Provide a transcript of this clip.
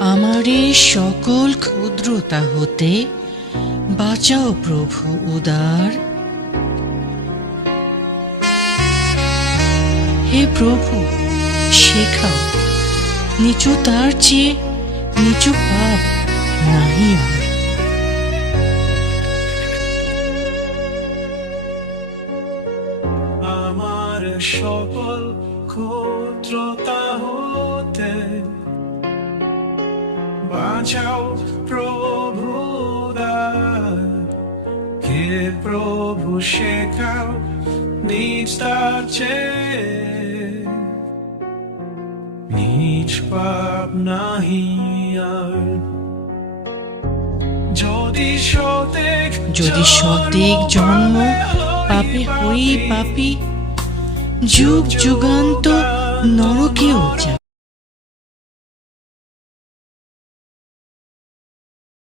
আমারে সকল ক্ষুদ্রতা হতে বাঁচাও প্রভু উদার। হে প্রভু, শেখাও নিচু তার চেয়ে নিচু পাপ নাহি আর। আমার সকল ক্ষুদ্রতা হতে বাঁচাও প্রভু উদার। হে প্রভু, শেখাও নিজ তার চেয়ে নিজ পাপ নাহি আর। যদি শতেক জন্ম পাপে হই পাপী, যুগ যুগান্ত নরকেও যাই।